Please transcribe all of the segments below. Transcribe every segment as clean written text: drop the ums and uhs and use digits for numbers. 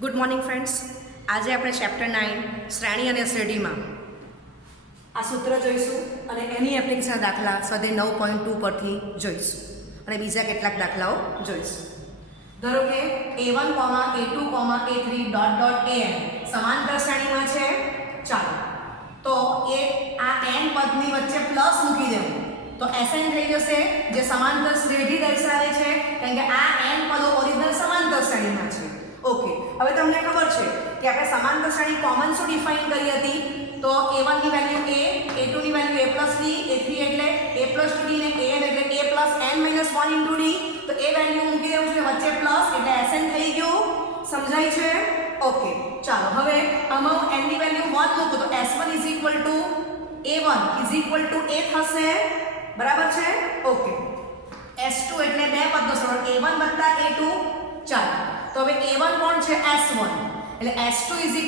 Good morning friends. આજે આપણે chapter 9 શ્રેણી અને શ્રેણીમાં આ સૂત્ર જોઈશું અને એની એપ્લિકેશન દાખલા સ્વાધ્યાય 9.2 પરથી જોઈશું અને બીજા કેટલાક દાખલાઓ જોઈશું. ધારો કે a1, a2, a3 ... an સમાંતર શ્રેણીમાં છે. ચાલો તો એ આ n પદની વચ્ચે પ્લસ મૂકી દેવું તો Sn થઈ જશે, જે સમાંતર શ્રેણી દર્શાવે છે, કારણ કે આ n પદો ઓરિજિનલ સમાંતર શ્રેણીમાં છે. ઓકે, હવે તમને ખબર છે કે આપણે સમાંતર શ્રેણી કોમન શું ડિફાઇન કરી હતી? તો a1 ની વેલ્યુ a, a2 ની વેલ્યુ a + d, a3 એટલે a + d ને an એટલે a + n - 1 * d. તો એ વેલ્યુ મૂકી દેવું છે વચ્ચે પ્લસ, એટલે Sn થઈ ગયું. સમજાય છે? ઓકે, ચાલો હવે આમાં n ની વેલ્યુ 1 મૂકો તો s1 = a1 = a થશે. બરાબર છે? ઓકે, s2 એટલે બે પદનો સરવાળો a1 + a2. ચાલો તો હવે a1 કોણ છે? s1. એટલે s2 =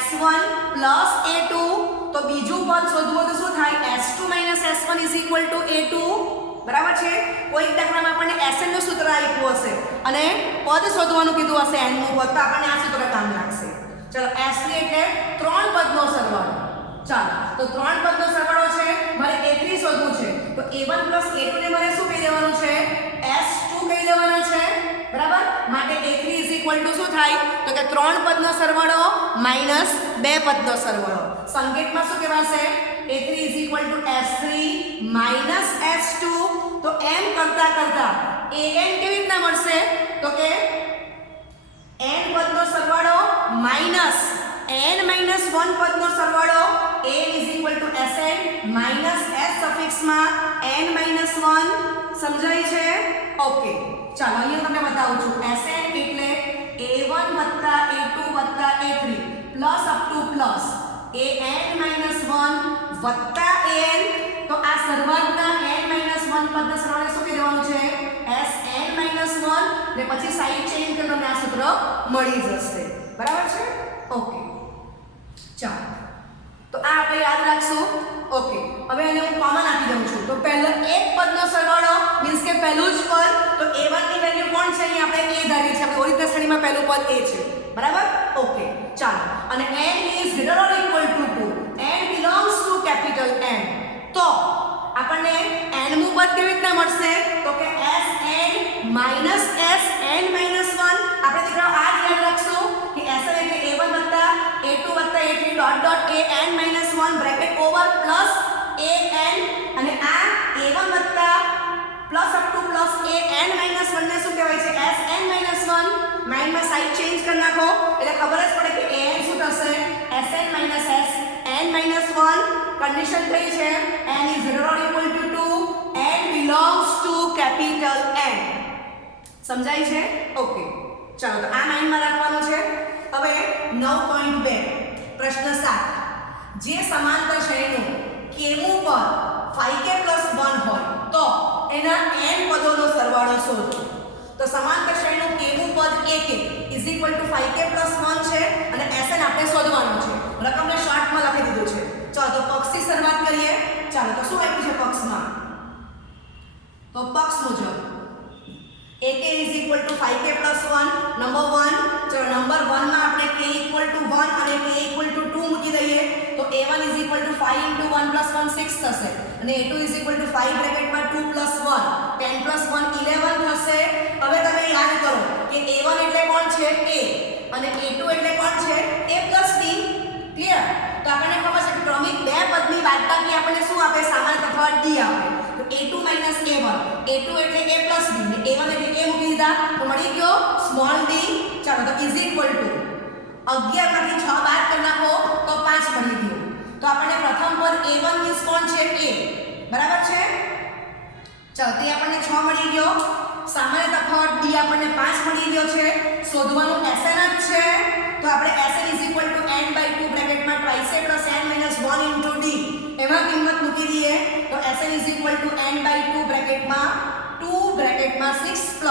s1 + a2. તો બીજું પદ શોધવું તો શું થાય? s2 - s1 = a2. બરાબર છે? કોઈક દાખલામાં આપણને Sn નું સૂત્ર આપ્યું હશે અને પદ શોધવાનું કીધું હશે n નું પદ, તો આપણને આ સૂત્ર કામ લાગશે. ચલો s3 એટલે ત્રણ પદનો સરવાળો. ચાલો તો ત્રણ પદનો સરવાળો છે, મારે a3 શોધવું છે. તો a1 + a2 ને મારે શું કહી દેવાનું છે? s2 કહી દેવાના છે. બરાબર? માટે a3 = શું થાય? તો કે ત્રણ પદનો સરવાળો માઈનસ બે પદનો સરવાળો. સંકેતમાં શું કહેવાશે? a3 = s3 - s2. તો એમ કરતા કરતા an કેવી રીતના મળશે? તો કે n પદનો સરવાળો માઈનસ n - 1 પદનો સરવાળો. a = Sn minus s સફિક્સમાં n - 1. સમજાય છે? ઓકે, ચાલો અહીંયા તમને બતાવું છું. Sn એટલે a1 + a2 + a3 plus up to plus an - 1 an. તો આ શરૂઆતના n - 1 પદના સરવાળે શું કહી દેવાનું છે? Sn - 1 ને પછી સાઈડ ચેન્જ કરી તમને આ સૂત્ર મળી જશે. બરાબર છે? ઓકે, ચાલો તો આ આપણે યાદ રાખશું. ઓકે, હવે એને હું કોમન આપી દઉં છું. તો પહેલો એક પદનો સરવાળો મીન્સ કે પહેલું જ પદ. તો a1 ની વેલ્યુ કોણ છે? અહીં આપણે a ધારી છે. આપણે ઓરિજિનલ શ્રેણીમાં પહેલું પદ a છે. બરાબર? ઓકે, ચાલો અને n is greater or equal to 2. n belongs to capital N. તો આપણને n નું પદ કેવી રીતના મળશે? તો કે Sn - Sn - 1. આપણે દીકરાઓ આ જ યાદ રાખશું કે Sn એટલે a1 + a2 + a3 ... an - 1 bracket over plus an અને આ a1 plus up to plus an - 1 ને શું કહેવાય છે? Sn - 1. માઇન્ડમાં સાઈડ ચેન્જ કરી નાખો એટલે ખબર જ પડે કે an શું થશે? Sn - Sn - 1. કન્ડિશન થઈ છે n is greater or equal to 2. n belongs to capital N. સમજાય છે? ઓકે, ચાલો તો આ માઇન્ડમાં રાખવાનું છે. હવે 9.2 પ્રશ્ન 7. જે સમાંતર શ્રેણીનું કેમું પદ 5k + 1 હોય તો એના n પદોનો સરવાળો શોધો. તો સમાંતર શ્રેણીનું કેમું પદ ak = 5k + 1 છે અને Sn આપણે શોધવાનું છે. રકમને શોર્ટમાં લખી દીધું છે. ચાલો તો પક્ષથી શરૂઆત કરીએ. ચાલો તો શું આપ્યું છે પક્ષમાં? તો પક્ષ મુજબ ak = 5k + 1 નંબર 1. ચલો નંબર 1 માં આપણે k = 1 અને k = 2 મૂકી દઈએ. તો a1 = 5 * 1 + 1 6 થશે અને a2 = 5 બ્રેકેટમાં 2 + 1 10 + 1 11 થશે. હવે તમે યાદ કરો કે a1 એટલે કોણ છે? a અને a2 એટલે કોણ છે? a + d. ક્લિયર? તો આપણને ખબર છે કે ક્રમિક બે પદની બાદબાકી આપણને શું આપે? સામાન્ય તફાવત d આપે. તો a2 - a1 a2 એટલે a + d ને a1 એટલે a મૂકી દીધા તો મળી ગયો સ્મોલ d. ચાલો તો = 11 માંથી 6 બાદ કરી નાખો તો 5 મળી ગયો. તો આપણને પ્રથમ પદ a1 મીન્સ કોણ છે? a. બરાબર છે? ચાલો તે આપણને 6 મળી ગયો. સામાન્ય તફાવત d આપણને 5 મળી ગયો છે. શોધવાનું Sn જ છે. તો આપણે Sn = n/2 બ્રેકેટમાં 2a + n - 1 * d એમાં કિંમત મૂકી દઈએ. તો Sn = n/2 બ્રેકેટમાં 2 બ્રેકેટમાં 6 +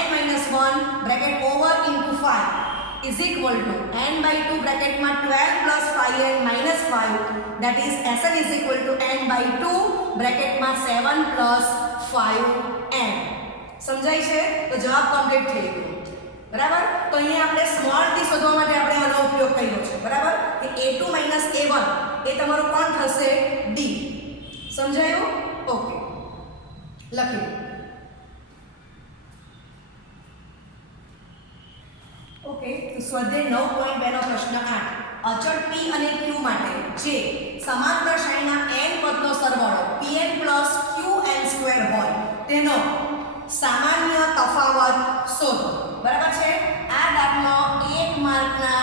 n - 1 bracket over * 5 = n/2 બ્રેકેટમાં 12 + 5n - 5 that is Sn = n/2 બ્રેકેટમાં 7 + 5n. સમજાય છે? તો જવાબ કમ્પ્લીટ થઈ ગયો. બરાબર. તો અહીંયા આપણે સ્મોલ ટી શોધવા માટે આપણે આનો ઉપયોગ કર્યો છે. બરાબર, કે a2 a1 એ તમારું કોણ થશે? d. સમજાયું? ઓકે, લખી લો. ઓકે, તો સ્વાધ્યાય 9.2 નો પ્રશ્ન 8. અચળ p અને q માટે જે સમાંતર શ્રેણીના n પદનો સરવાળો pn qn² હોય તેનો સામાન્ય તફાવત શોધો. બરાબર છે. આ દાખલો 1 માર્કના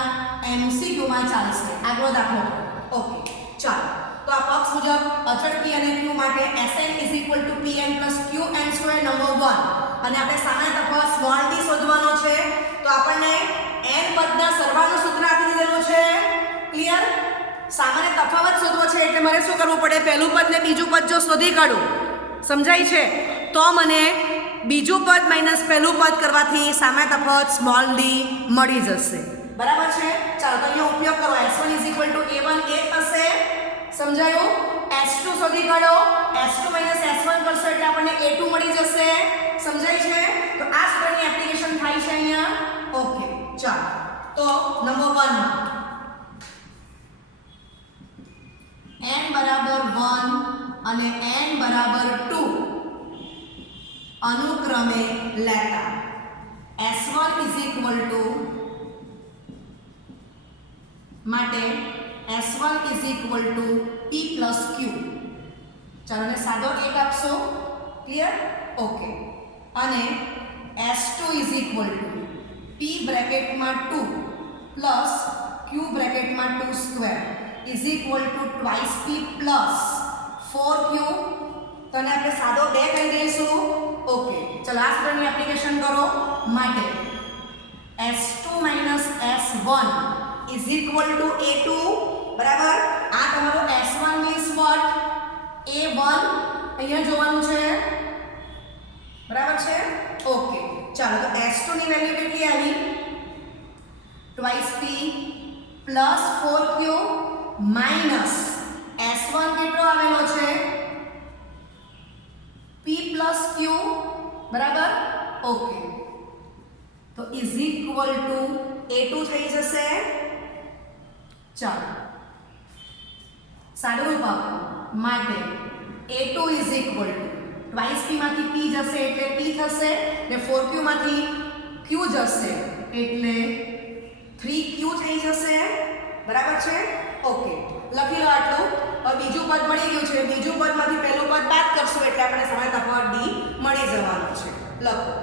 MCQ માં ચાલશે. આગલો દાખલો. ઓકે, ચાલો. તો આ પક્ષ મુજબ અચળ p અને q માટે Sn pn qn² નંબર 1 અને આપણે સામાન્ય તફાવત સ્મોલ d શોધવાનો છે. તો આપણને n પદના સરવાળાનું સૂત્ર આપી દીધેલું છે. ક્લિયર? સામાન્ય તફાવત શોધવો છે એટલે મારે શું કરવું પડે? પહેલું પદ ને બીજું પદ જો શોધી કાઢું, સમજાય છે, તો મને બીજું પદ માઈનસ પહેલું પદ કરવાથી સામાન્ય તફાવત સ્મોલ d મળી જશે. બરાબર છે. ચાલો, તો અહીંયા ઉપયોગ કરો. S1 a1 એ થશે. સમજાયું? S2 શોધી કાઢો. S2 S1 કરશો એટલે આપણને a2 મળી જશે. સમજાય છે? તો આ સૂત્રની એપ્લિકેશન થાય છે અહીંયા. ઓકે, ચાલો. તો નંબર 1 માં n બરાબર 1 અને n બરાબર 2 અનુક્રમે લેતા S1 માટે S1 p plus q. ચાલો ને સાદો એક આપશો. ક્લિયર? ઓકે. અને S2 p બ્રેકેટમાં 2 plus q બ્રેકેટમાં 2 square is equal to twice p plus 4q. તો ને આપણે સાદો 2 કહી દઈશું. ઓકે, ચલો આ સૂત્રની એપ્લિકેશન કરો. માટે S2 S1 is equal to a2. બરાબર. આ તમારો S1 means what? a1 અહીંયા જોવાનું છે. બરાબર છે. ઓકે, ચાલો. તો S2 ની વેલ્યુ કેટલી આવી? twice p plus 4q minus S1 કેટલો આવેલો છે? p plus q. બરાબર. ઓકે, તો is equal to a2 થઈ જશે. ચાલો, સાદું રૂપ આપો. માટે a2 is equal to twice p માંથી p જશે એટલે p થશે ને 4q માંથી q જશે એટલે 3q થઈ જશે. બરાબર છે. ઓકે, લખી લો આટલું. હવે બીજું પદ મળી ગયું છે. બીજું પદમાંથી પહેલું પદ બાદ કરશું એટલે આપણે સામાન્ય તફાવત d મળી જવાનો છે. લખો.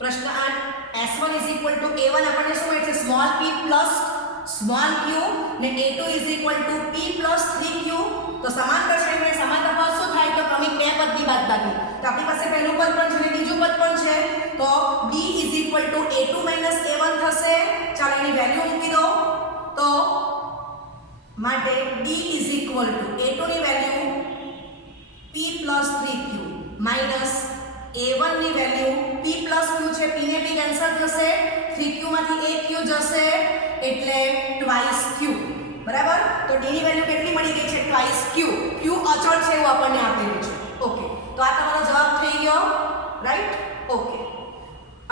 પ્રશ્ન 8. S1 a1 આપણને શું મળે છે? Small p plus small q ને a2 p પ્લસ 3q. તો સમાંતર શ્રેણીમાં સમાન તફાવત શું થાય? તો ક્રમિક બે પદની બાદબાકી. તો આપણી પાસે પહેલું પદ પણ છે અને બીજું પદ પણ છે. તો d a2 a1 થશે. ચાલો એની વેલ્યુ મૂકી દો. તો માટે d a2 ની value p plus 3q minus a1 ની વેલ્યુ p પ્લસ q છે. p ને p કેન્સલ થશે. 3q માંથી એક q જશે એટલે ટ્વાઇસ q. બરાબર. તો d ની વેલ્યુ કેટલી મળી ગઈ છે? Twice q. q અચળ છે એવું આપણને આપેલું છે. ઓકે, તો આ તમારો જવાબ થઈ ગયો. રાઈટ? ઓકે.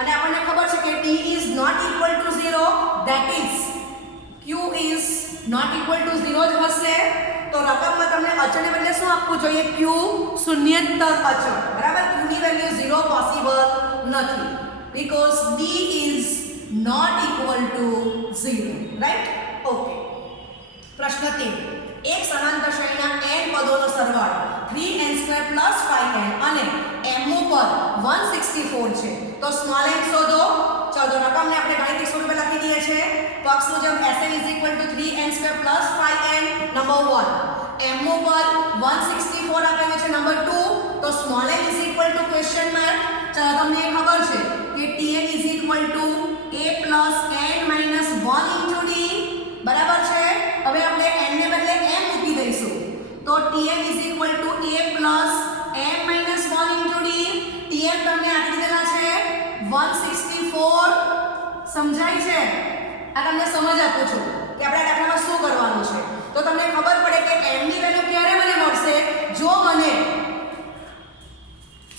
અને આપણને ખબર છે કે t is not equal to 0, that is q is not equal to 0 જ હશે. તો રકમમાં તમને અચળને બદલે શું આપવું જોઈએ? q શૂન્યેતર અચળ. બરાબર. q ની વેલ્યુ 0 પોસિબલ નથી because d is not equal to 0. Right? Okay. પ્રશ્ન 3. એક સમાંતર શ્રેણીના n પદોનો સરવાળો 3n² 5n અને m ઉપર 164 છે. તો સ્મોલ n શોધો. ચલો, રકમને આપણે ગાણિતિક સ્વરૂપે લખી દઈએ છે. પક્ષ મુજબ Sn 3n² 5n number 1. m ઉપર 164 આપેલું છે નંબર 2. તો સ્મોલ n question mark. ચલો, તમને ખબર છે કે tn a n - 1 d. બરાબર છે. હવે આપણે n ને બદલે m મૂકી દઈશું. તો tn a m - 1 d. tn તમને આપી દીધેલા છે 164. સમજાય છે? આ તમને સમજ આપું છું કે આપણે આ દાખલામાં શું કરવાનું છે. તો તમને ખબર પડે કે m ની વેલ્યુ ક્યારે મને મળશે? જો મને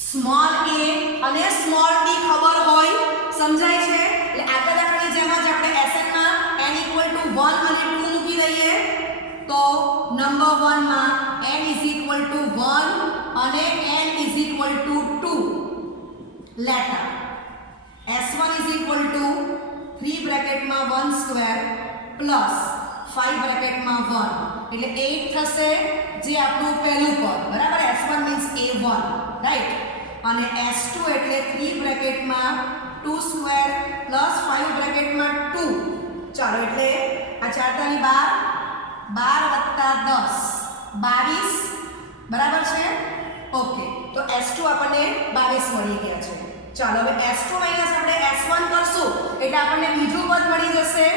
સ્મોલ a અને અને સ્મોલ ડી ખબર હોય, સમજાય છે? એટલે આગળ દાખલાની જેમ જ આપણે Sn માં n = 1 અને 2 મૂકી દઈએ તો નંબર 1 માં n = 1 અને n = 2 letter S1 = 3 બ્રેકેટમાં 1 square plus 5 બ્રેકેટમાં 1 એટલે 8 થશે, જે આપણું પહેલું પદ, બરાબર? S1 means A1, right? અને S2 એટલે 3 બ્રેકેટમાં 2 સ્ક્વેર પ્લસ 5 બ્રેકેટમાં 2. ચાલો, એટલે આ 4 તાની 12 + 10 22, બરાબર છે? ઓકે, તો S2 આપણને 22 મળી ગયા છે. ચાલો, હવે S2 માઈનસ આપણે S1 કરશું એટલે આપણને બીજું પદ મળી જશે.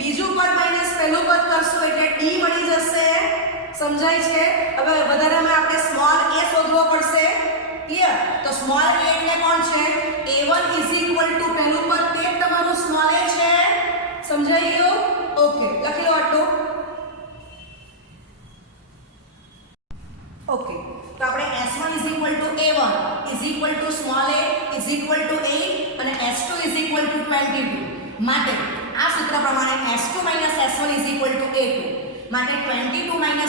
બીજું પદ માઈનસ પહેલું પદ કરશું એટલે D મળી જશે. સમજાય છે? હવે વધારામાં આપણે સ્મોલ a શોધવો પડશે. ક્લિયર? તો સ્મોલ a એટલે કોણ છે? A1 = પહેલું પદ, તે જ તમારું સ્મોલ a છે. સમજાઈ ગયું? ઓકે, લખી લો આટલું. ઓકે, તો આપણે S1 = A1 = સ્મોલ a = 8 અને S2 = 22 માટે આ સૂત્ર પ્રમાણે S2 - S1 = A2 માટે 22 - 8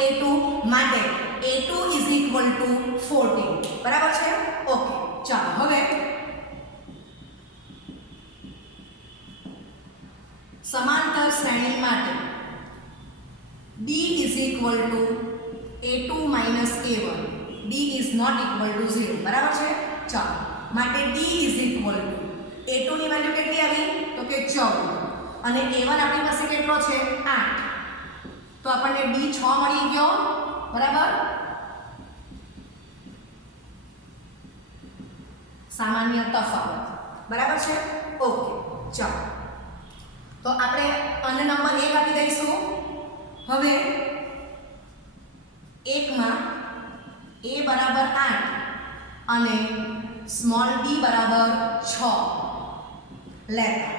= A2 માટે A2 = 14. બરાબર છે? ઓકે, ચાલો હવે સમાંતર શ્રેણી માટે D = A2 - A1. D is not equal to 0. બરાબર છે? ચાલો, માટે D = A2 ની વેલ્યુ કેટલી આવી? તો કે 14 અને A1 આપણી પાસે કેટલો છે? 8. તો આપણને D 6 મળી ગયો, બરાબર? સામાન્ય તફાવત, બરાબર છે? ઓકે, ચાલો, તો આપણે આને નંબર 1 આપી દઈશું. હવે 1 માં a = 8 અને small d = 6 letter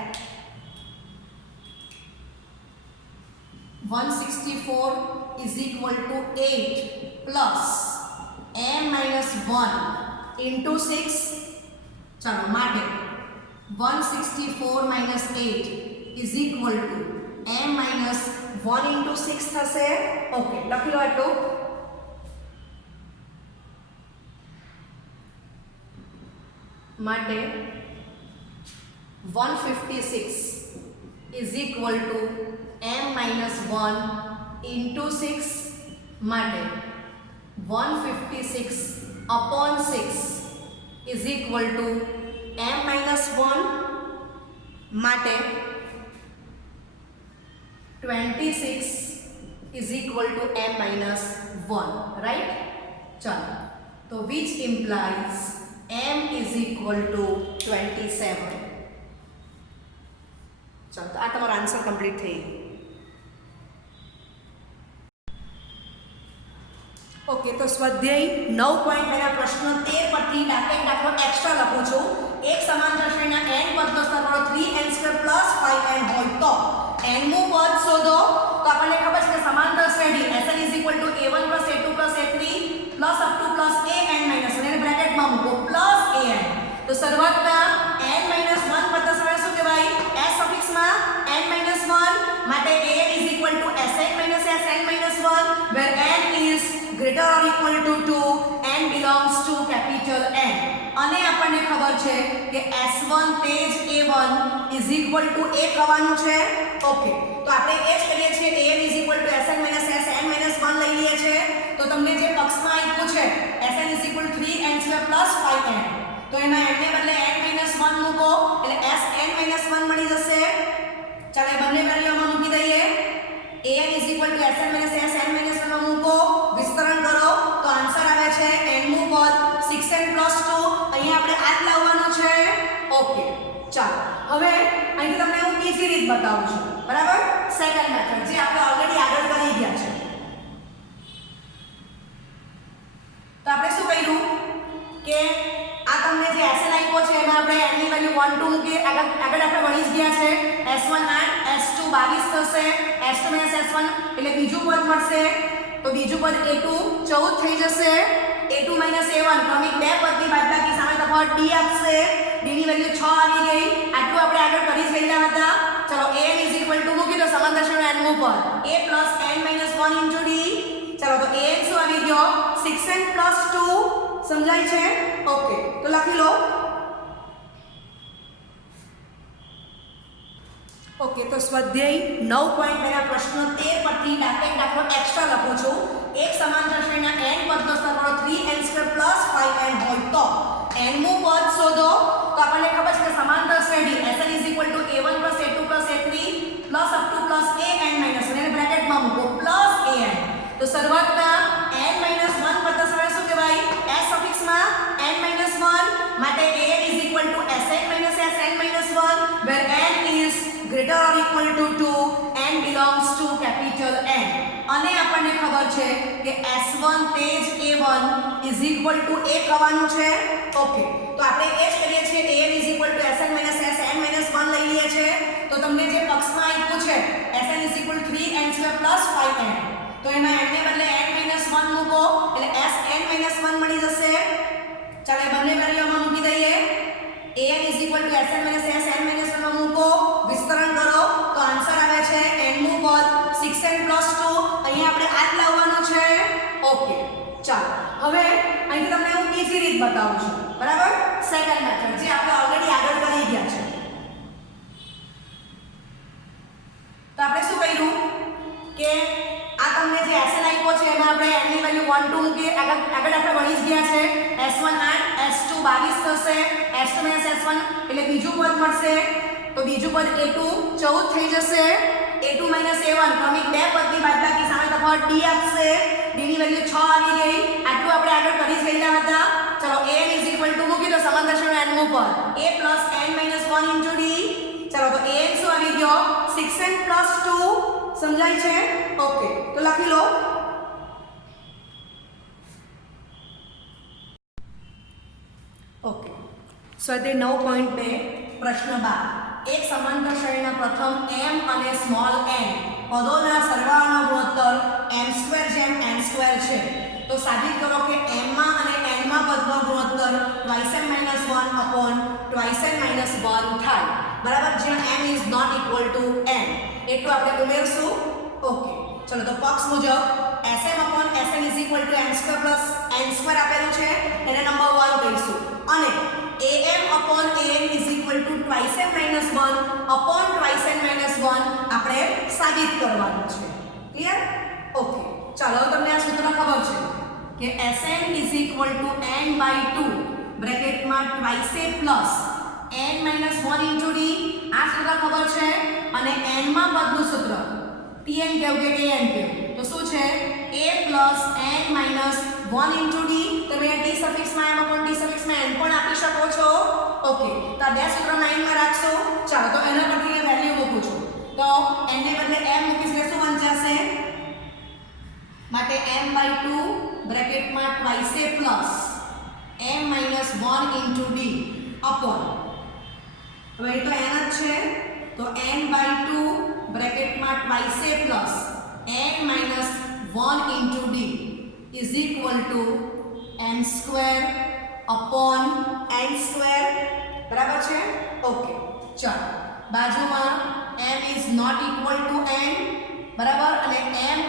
164 = 8 plus m - 1 * 6. ચાલો, માટે 164 - 8 = m - 1 * 6 થશે. ઓકે, લખી લો એટલું. માટે 156 = m - 1 * 6 માટે 156/6 = m - 1 માટે 26 = m - 1, રાઈટ? ચાલો, તો which implies m = 27. ચાલો, તો આ તમારો આન્સર કમ્પ્લીટ થઈ ગયો. ઓકે, તો સ્વાધ્યાય 9.2 ના પ્રશ્ન 13 પરથી દાખલો એક્સ્ટ્રા લખું છું. એક સમાંતર શ્રેણીના n પદનો સરવાળો 3n² + 5n હોય તો nમું પદ શોધો. તો આપણને ખબર છે કે સમાંતર શ્રેણી Sn = A1 + A2 + A3 plus up to plus an - 1 એને બ્રેકેટમાં મૂકો પ્લસ an. તો શરૂઆતમાં n - 1 પદનો સરવાળો શું કહેવાય? s સફિક્સમાં n - 1 માટે an = Sn - Sn - 1 where n is greater or equal to 2 and belongs to capital N. અને આપણને ખબર છે કે S1 તે જ A1 = a થવાનું છે. ઓકે, તો આપણે એ જ કરીએ છીએ. an = Sn - Sn - 1 લઈ લઈએ છીએ. તો તમને જે પક્ષમાં આપ્યું છે Sn = 3n² + 5n, તો એમાં n ને બદલે n - 1 મૂકો એટલે Sn - 1 મળી જશે. ચાલો, એ બંને વેલ્યુમાં મૂકી દઈએ. an = Sn - Sn - 1 માં મૂકો, વિસ્તરણ કરો તો આન્સર આવે છે nમું પદ 6n + 2. અહીંયા આપણે આ જ લાવવાનો છે. ઓકે, ચાલો, હવે અહીંથી તમને હું બીજી રીત બતાવું છું, બરાબર? સેકન્ડ મેથડ જે આપણે ઓલરેડી આગળ કરી ગયા છે. તો આપણે શું કર્યું કે આ તમને જે Sn આપ્યો છે એમાં આપણે n ની વેલ્યુ 1 2 મૂકીએ. આગળ આપણે ભણી જ ગયા છે. S1 8, S2 22 થશે. S2 - S1 એટલે બીજું પદ મળશે. તો બીજું પદ A2 14 થઈ જશે. A2 - A1 ક્રમિક બે પદની બાદબાકી સામે તફાવત તફાવત d આપશે. d ની વેલ્યુ 6 આવી ગઈ. આટલું આપણે આગળ કરી જ ગયેલા હતા. ચલો an ઇઝ ઇક્વલ ટુ મૂકી દો સમાંતર શ્રેણીના n મું પદ a plus n minus 1 into d. ચલો તો an શું આવી ગયો 6n પ્લસ 2. સમજાય છે? ઓકે, તો લખી લો. ઓકે, તો સ્વાધ્યાય 9.2 ના પ્રશ્ન 13 પરથી દાખલો એક્સ્ટ્રા લખું છું. એક સમાંતર શ્રેણીના n પદનો સરવાળો 3n² 5n હોય તો n મું પદ શોધો. તો આપણને ખબર છે કે સમાંતર શ્રેણી Sn a1 a2 a3 plus up to plus an minus 1 એને બ્રેકેટમાં મૂકો પ્લસ an. તો શરૂઆતમાં n માઈનસ 1 પદના સરવાળે શું કહેવાય? s સફિક્સમાં n માઈનસ 1 માટે an is equal to sn minus sn minus 1 where n is greater or equal to 2 and belongs to capital N. અને આપણને ખબર છે કે S1 તે જ A1 is equal to A થવાનું છે. ઓકે, તો આપણે એ જ કરીએ છીએ. An is equal to Sn minus S n minus 1 લઈ લઈએ છીએ. તો તમને જે પક્ષમાં આપ્યું છે Sn is equal to 3n² plus 5n. તો એમાં n ને બદલે n minus 1 મૂકો એટલે Sn minus 1 મળી જશે. ચાલો એ બંને વેલ્યુમાં મૂકી દઈએ. an is equal to Sn minus S n minus 1 માં મૂકો, વિસ્તરણ કરો તો આન્સર આવે છે n મું પદ 6n plus 2. અહીંયા આપણે આ જ લાવવાનો છે. ઓકે, ચાલો હવે અહીંથી તમને હું બીજી રીત બતાવું છું. બરાબર? સેકન્ડ મેથડ જે આપણે ઓલરેડી આગળ કરી ગયા છે. તો આપણે શું કર્યું કે આ તમને જે Sn આપ્યો છે એમાં આપણે n ની વેલ્યુ 1 2 મૂકીએ. આગળ આપણે ભણી જ ગયા છે. S1 8 S2 22 થશે. S2 S1 એટલે બીજું પદ મળશે. તો બીજું પદ a2 14 થઈ જશે. a2 a1 ક્રમિક બે પદની બાદબાકી સામે તફાવત d આપશે. d ની વેલ્યુ 6 આવી ગઈ. આટલું આપણે આગળ કરી જ ગયેલા હતા. ચલો an ઇઝ ઇક્વલ ટુ મૂકી દો સમાંતર શ્રેણીના n મું પદ a plus n minus 1 into d. ચલો તો an શું આવી ગયો 6n પ્લસ 2. સમજાય છે? ઓકે, તો લખી લો. ઓકે, સ્વાધ્યાય 9.2 પ્રશ્ન 12. એક સમાંતર શ્રેણીના પ્રથમ m અને સ્મોલ n પદોના સરવાળાનો ગુણોત્તર m² જેમ n² છે. તો સાબિત કરો કે m માં અને n માં પદનો ગુણોત્તર 2m - 1 upon 2m - 1 થાય. બરાબર? જ્યાં m is not equal to n એટલું આપણે ઉમેરશું. ઓકે, ચલો તો પક્ષ મુજબ Sm upon Sn is equal to m² plus n² આપેલું છે એને નંબર 1 કહીશું. અને am upon an is equal to 2m minus 1 upon 2m minus 1 આપણે સાબિત કરવાનું છે. ક્લિયર? ઓકે, ચાલો તમને આ સૂત્ર ખબર છે કે Sn is equal to n by 2 બ્રેકેટમાં 2a plus n minus 1 into d. આ સૂત્ર ખબર છે. અને n માં પદનું સૂત્ર tn કેવું કે an કેવું તો શું છે a plus n minus 1 into d. તમે આ d સફિક્સમાં m upon d સફિક્સમાં n પણ આપી શકો છો. ઓકે, તો આ બે સૂત્ર માઇન્ડમાં રાખશો. ચાલો તો એના પરથી વેલ્યુ મૂકું છું. તો n ને બદલે m મૂકીશ એટલે શું વંચાશે? માટે m by 2 બ્રેકેટમાં 2a plus m minus 1 into d upon હવે એ તો n જ છે તો n by 2 બ્રેકેટમાં 2a plus n minus 1 into d is equal to m square upon n². બરાબર છે? ઓકે, ચાલો બાજુમાં m is not equal to n. બરાબર? અને m,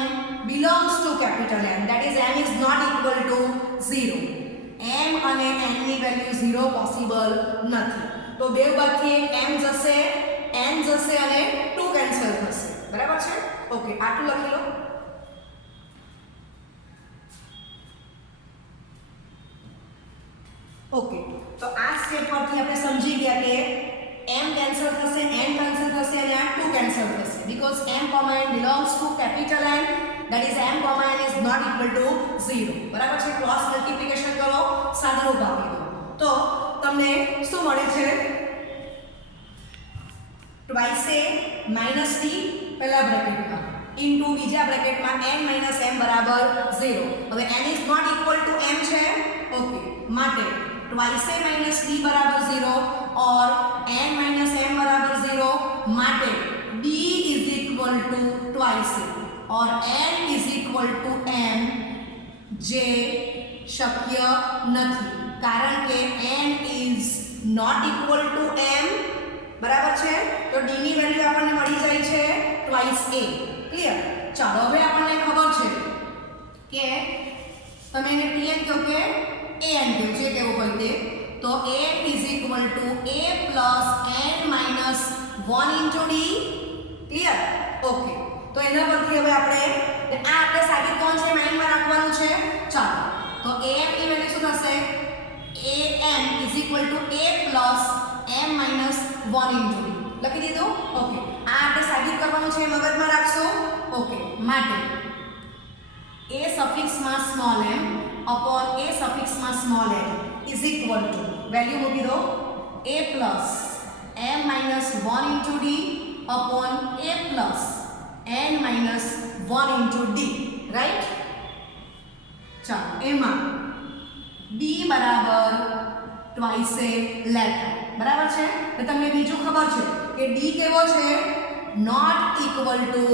n belongs to capital N. that is m is not equal to 0. m અને n ની value 0 possible નથી. તો બે બાદથી એક m જશે, n જશે અને 2 કેન્સલ થશે. બરાબર છે? ઓકે, આટલું લખી લો. ઓકે, તો આ સ્ટેપ પરથી આપણે સમજી ગયા કે m કેન્સલ થશે, n કેન્સલ થશે અને આ 2 કેન્સલ થશે because m, n belongs to capital N. that is m, n is not equal to 0. બરાબર છે? ક્રોસ મલ્ટીપ્લિકેશન કરો, સાદુરૂપ આપી દો તો તમને શું મળે છે? 2a minus d પહેલા બ્રેકેટમાં ઇન્ટુ બીજા બ્રેકેટમાં n minus m બરાબર 0. હવે n is not equal to m છે. ઓકે, માટે 2a minus d બરાબર 0 और n minus m बराबर 0 માટે d is equal to 2a और n is equal to m જે શક્ય નથી. કારણ કે n is not equal to m, બરાબર છે. તો d ની વેલ્યુ આપણને મળી જાય છે ટ્વાઇસ a. ક્લિયર. ચાલો હવે આપણને ખબર છે કે તમે એને pn કહો કે an કહો, જે કેવું હોય તે. તો n is equal two a plus n minus 1 into d. Clear. Okay. તો એના પરથી હવે આપણે આપણે સાબિત કોણ છે માઇન્ડમાં રાખવાનું છે. ચાલો તો am ની વેલ્યુ શું થશે? am is equal two a plus m minus 1 into d. લખી દીધું. ઓકે. આ આપણે સાબિત કરવાનું છે, મગજમાં રાખશો. ઓકે. માટે a સફિક્સમાં સ્મોલ m અપોન a સફિક્સમાં small n is equal to value મૂકી દો a plus m minus 1 into d upon a plus n minus 1 into d. Right. ચાલો એમાં d બરાબર ટ્વાઇસ એ લેટર, બરાબર છે. તો તમને બીજું ખબર છે કે d કેવો છે? Not equal to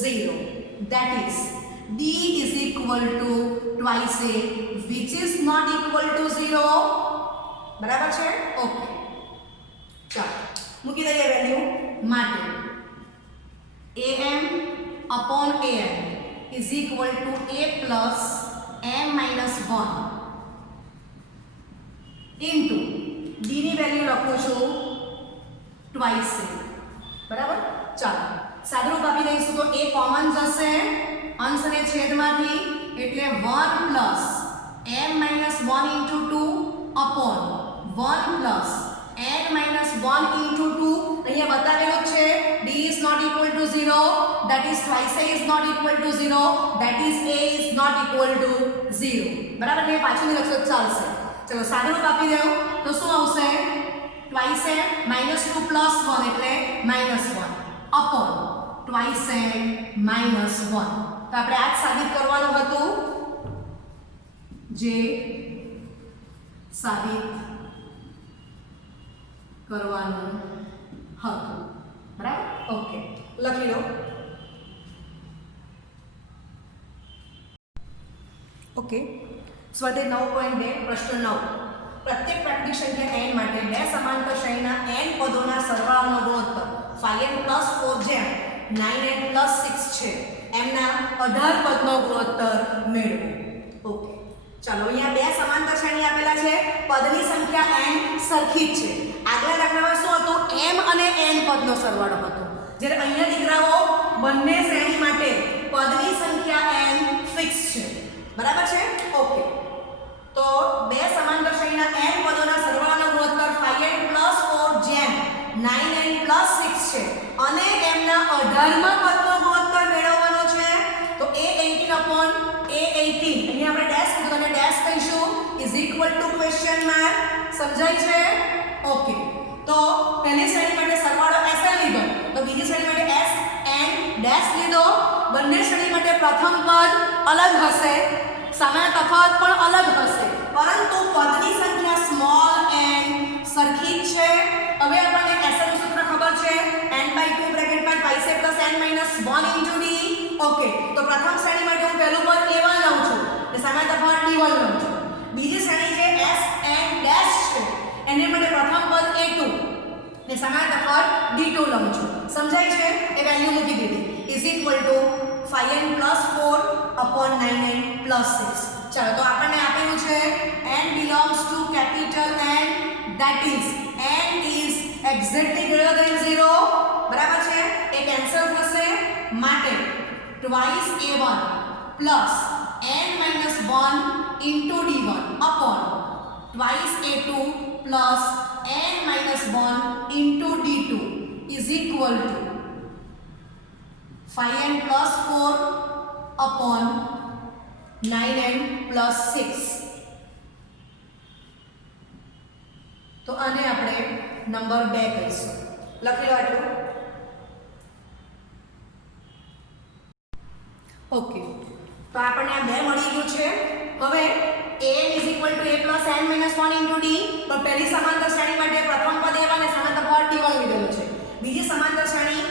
0. That is d is equal to twice a which is not equal to 0. બરાબર છે. ઓકે. ચાલો મૂકી દઈએ વેલ્યુ. માટે am upon an is equal to a plus m minus 1 into d ની value લખું છું twice a. બરાબર. ચાલો સાદુરૂપ આપી દઈશું તો a કોમન જશે અંશ અને છેદમાંથી, એટલે 1 plus m minus 1 into 2 upon 1 plus n minus 1 into 2. અહીંયા બતાવેલું છે d is not equal to 0, that is twice a is not equal to 0, that is a is not equal to 0. બરાબર. ને પાછું નહીં લખશો ચાલશે. ચલો સાદુરૂપ આપી દઉં તો શું આવશે? ટ્વાઇસ a માઇનસ 2 પ્લસ 1 એટલે minus 1 upon twice a minus 1. તો આપણે આ જ સાબિત કરવાનું હતું, જે સાબિત કરવાનું હતું. બરાબર. ઓકે. લખી લો. ઓકે. સ્વાધ્યાય 9.2 પ્રશ્ન 9. પ્રત્યેક પ્રાકૃતિક સંખ્યા n માટે બે સમાંતર શ્રેણીના n પદોના સરવાળાનો ગુણોત્તર 5n + 4 જેમ 9n + 6 છે. એમના 18 પદનો ગુણોત્તર મેળવો. ઓકે. ચાલો અહીંયા બે સમાંતર શ્રેણી આપેલા છે, પદની સંખ્યા n સરખી જ છે. આગલા દાખલામાં શું હતું? m અને n પદનો સરવાળો હતો. જ્યારે અહીંયા દીકરાઓ બંને શ્રેણી માટે પદની સંખ્યા n ફિક્સ છે. બરાબર છે. ઓકે. તો બે સમાંતર શ્રેણીના n પદોના સરવાળાનો ગુણોત્તર 5n + 4 જેમ 9n + 6 છે અને એમના 18મા પદનો ગુણોત્તર મેળવવાનો છે. તો a18 upon a18 અહીંયા આપણે ડેશ કીધું અને ડેશ કહીશું is equal two question mark. સમજાય છે? ઓકે. તો પહેલી શ્રેણી માટે સરવાળો sn લીધો, તો બીજી શ્રેણી માટે sn ડેશ લીધો. બંને શ્રેણી માટે પ્રથમ પદ અલગ હશે, સામાન્ય તફાવત પણ અલગ હશે, પરંતુ પદની સંખ્યા સ્મોલ n સરખી જ છે. હવે આપણને sn નું સૂત્ર ખબર છે, n/2 બ્રેકેટમાં twice a + n - 1 into d. Okay. તો પ્રથમ શ્રેણી માટે હું પહેલું પદ a1 લઉં છું, એટલે સામાન્ય તફાવત d1 લઉં છું. બીજી શ્રેણી જે sn ડેશ છે એને માટે પ્રથમ પદ a2 ને સામાન્ય તફાવત d2 લઉં છું. સમજાય છે? એ વેલ્યુ મૂકી દીધી is equal two 5n + 4 upon 9n + 6. ચાલો તો આપણને આપેલું છે n belongs to capital N, that is n is exactly greater than 0. બરાબર છે. એ કેન્સલ થશે. માટે twice a1 plus n minus 1 into d1 upon twice a2 plus n minus 1 into d2 is equal to 5n plus 4 upon 9n plus 6. તો આને આપણે number 2 કહીશું. લખી લો આટલું. ઓકે. તો આપણને આ 2 મળી ગયું છે. હવે an is equal to a plus n minus 1 into d. તો પહેલી સમાંતર શ્રેણી માટે પ્રથમ પદ a1 અને સમાંતર પદ d1 લીધેલું છે. બીજી સમાંતર શ્રેણી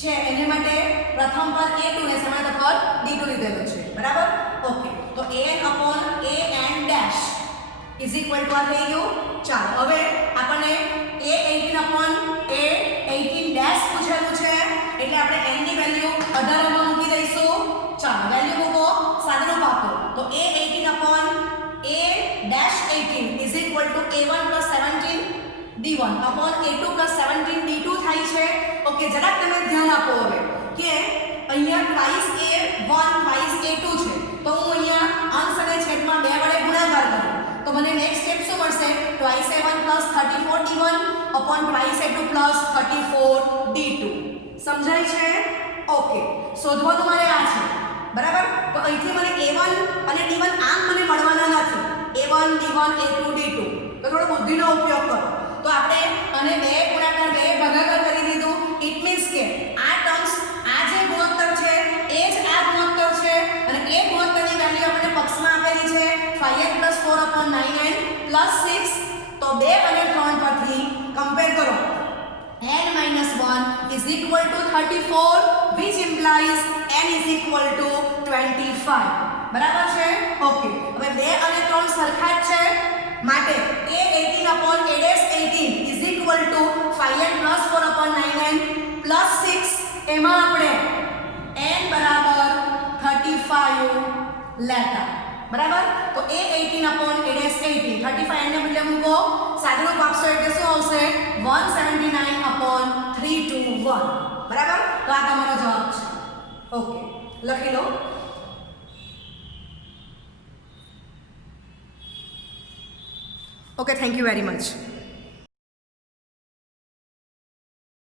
છે એને માટે પ્રથમ પદ a2 ને સમાંતર પદ d2 લીધેલું છે. બરાબર? ઓકે. તો an upon an dash is equal two આ થઈ ગયું. ચાલો હવે આપણને A18 ડેશ પૂછેલું છે એટલે આપણે n ની વેલ્યુ 18 માં મૂકી દઈશું. ચાલો વેલ્યુ મૂકો, સાદુરૂપ આપો. તો A18 is equal two A1 + 17 D1 upon A2 + 17 D2 થાય છે. ઓકે, જરાક તમે ધ્યાન આપો હવે કે અહીંયા ટ્વાઇસ A1 ટ્વાઇસ A2 છે, તો હું અહીંયા અંશ અને છેદમાં 2 વડે ગુણાકાર કરું તો મને નેક્સ્ટ સ્ટેપ શું મળશે? Twice A1 + 34 D1 upon twice A2 + 34 D2. સમજાય છે? ઓકે, શોધવાનું મારે આ છે, બરાબર? તો અહીંથી મને A1 અને D1 આમ મને મળવાના નથી. A1 D1 A2 D2 તો થોડો બુદ્ધિનો ઉપયોગ કરો. તો આપણે અને 2 ગુણાકાર 2 ભાગાકાર કરી દીધું. ઇટ મીન્સ કે આ ટર્મ્સ આ જે ગુણોત્તર છે એ જ આ ગુણોત્તર છે અને એ ગુણોત્તરની વેલ્યુ આપણે પક્ષમાં આપેલી છે 5n + 4/9n + 6. તો 2 અને 3 પરથી કમ્પેર કરો. n - 1 is equal to 34 which implies n is equal to 25. બરાબર છે? ઓકે, હવે 2 અને 3 સરખા જ છે માટે A18/A'18 is equal to 5n + 4/9n + 6. એમાં આપણે n બરાબર 35 લેતા. બરાબર? તો A18/A'18 35 n ને બદલે મૂકો, સાદુરૂપ આપશો એટલે શું આવશે? 179/321. બરાબર? તો આ તમારો જવાબ છે. ઓકે, લખી લો. Okay, thank you very much.